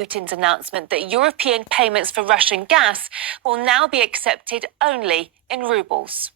Putin's announcement that European payments for Russian gas will now be accepted only in rubles.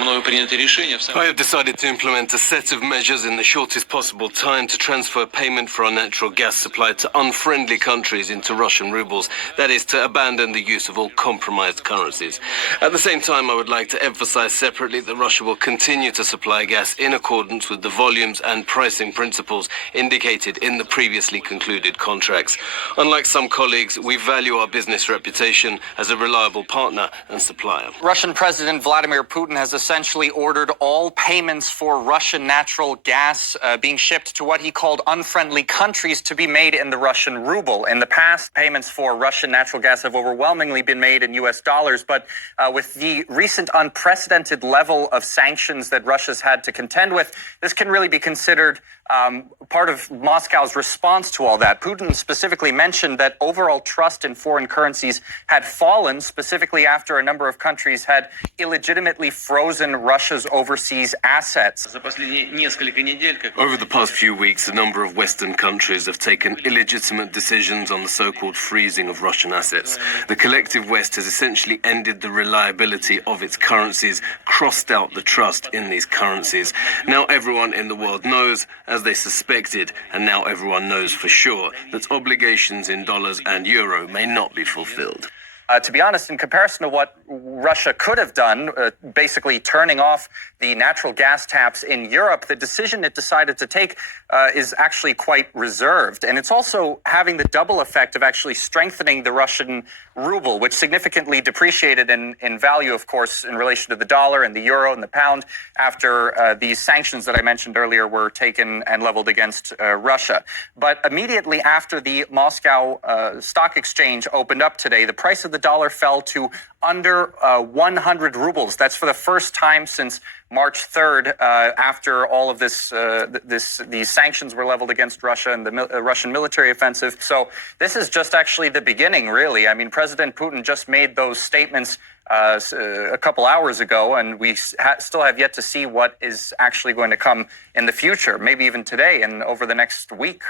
I have decided to implement a set of measures in the shortest possible time to transfer payment for our natural gas supply to unfriendly countries into Russian rubles. That is, to abandon the use of all compromised currencies. At the same time, I would like to emphasize separately that Russia will continue to supply gas in accordance with the volumes and pricing principles indicated in the previously concluded contracts. Unlike some colleagues, we value our business reputation as a reliable partner and supplier. Russian President Vladimir Putin has essentially ordered all payments for Russian natural gas being shipped to what he called unfriendly countries to be made in the Russian ruble. In the past, payments for Russian natural gas have overwhelmingly been made in US dollars, but with the recent unprecedented level of sanctions that Russia's had to contend with, this can really be considered part of Moscow's response to all that. Putin specifically mentioned that overall trust in foreign currencies had fallen, specifically after a number of countries had illegitimately frozen Russia's overseas assets. Over the past few weeks, a number of Western countries have taken illegitimate decisions on the so-called freezing of Russian assets. The collective West has essentially ended the reliability of its currencies, crossed out the trust in these currencies. Now everyone in the world knows, as they suspected, and now everyone knows for sure, that obligations in dollars and euro may not be fulfilled. To be honest, in comparison to what Russia could have done, basically turning off the natural gas taps in Europe, the decision it decided to take is actually quite reserved. And it's also having the double effect of actually strengthening the Russian ruble, which significantly depreciated in value, of course, in relation to the dollar and the euro and the pound after these sanctions that I mentioned earlier were taken and leveled against Russia. But immediately after the Moscow Stock Exchange opened up today, the price of the dollar fell to under 100 rubles. That's for the first time since March 3rd, after all of these sanctions were leveled against Russia and the Russian military offensive. So this is just actually the beginning, really. I mean, President Putin just made those statements a couple hours ago, and we still have yet to see what is actually going to come in the future, maybe even today and over the next week.